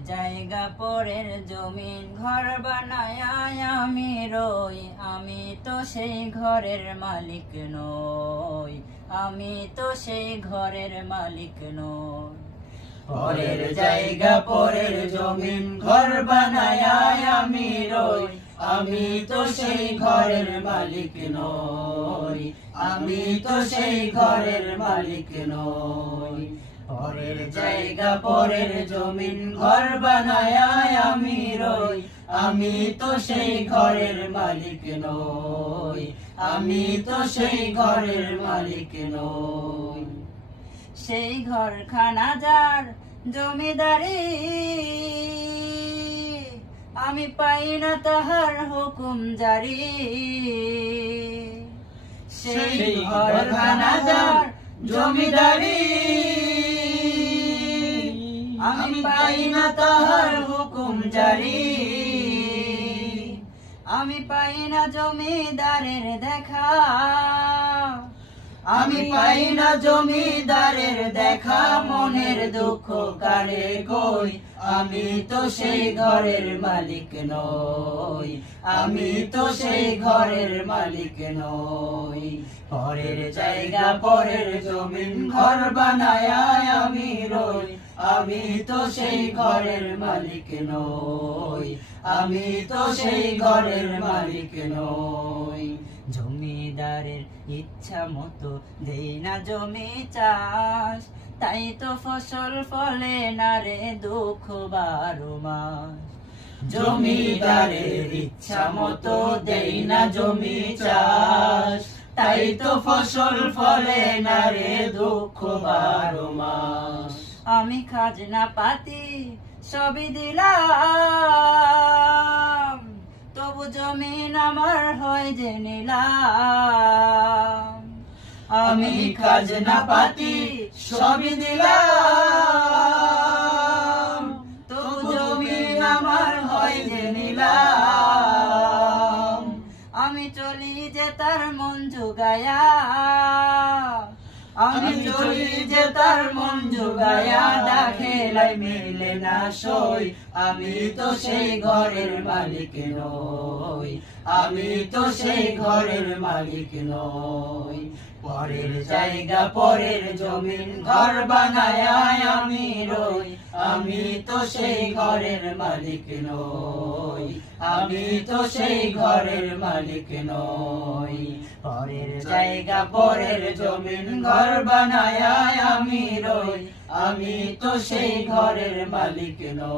জায়গা পরের জমিন ঘর বানায় আমি রই, আমি তো সেই ঘরের মালিক নই, আমি তো সেই ঘরের মালিক নই। পরের জায়গা পরের জমিন ঘর বানায় আমি রই, আমি তো সেই ঘরের মালিক নই, আমি তো সেই ঘরের মালিক নই। পরের জায়গা পরের জমিন ঘর বানায় আমি রই, আমি তো সেই ঘরের মালিক নই, আমি তো সেই ঘরের মালিক নই। সেই ঘরখানা যার জমিদারি, আমি পাই না তাহার হুকুম জারি। সেই ঘরখানা যার জমিদারি, আমি পাই না তাহার হুকুম জারি। আমি পাই না জমিদারের দেখা, আমি পাই না জমিদারের দেখা। মনের দুঃখ কারে কই, আমি তো সেই ঘরের মালিক নই, আমি তো সেই ঘরের মালিক নই। পরের জায়গা পরের জমিন ঘর বানায় আমি রই, আমি তো সেই ঘরের মালিক নই, আমি তো সেই ঘরের মালিক নই। জমিদারের ইচ্ছা মতো দেই না জমি চাষ, তাই তো ফসল ফলে না রে দুঃখ 12 মাস। জমিদারের ইচ্ছা মতো দেই না জমি চাষ, তাই তো ফসল ফলে না রে দুঃখ 12 মাস। আমি খাজনা পাতি সবই দিলাম, তবু জমিন আমার হয় যে নিলাম। আমি খাজনা পাতি সবই দিলাম, তবু জমিন আমার হয় যে নিলাম। আমি চলি যে তার মন জুগায়া, আমি চলি যে তার মন জুগায়া। ডাকে লাই মিলে না সই, আমি তো সেই ঘরের মালিক নই, আমি তো সেই ঘরের মালিক নই। পরের জায়গা পরের জমিন ঘর বানায় আমি রই, আমি তো সেই ঘরের মালিক নই, আমি তো সেই ঘরের মালিক নই। পরের জায়গা পরের জমিন ঘর বানায় আমি রই, আমি তো সেই ঘরের মালিক নই।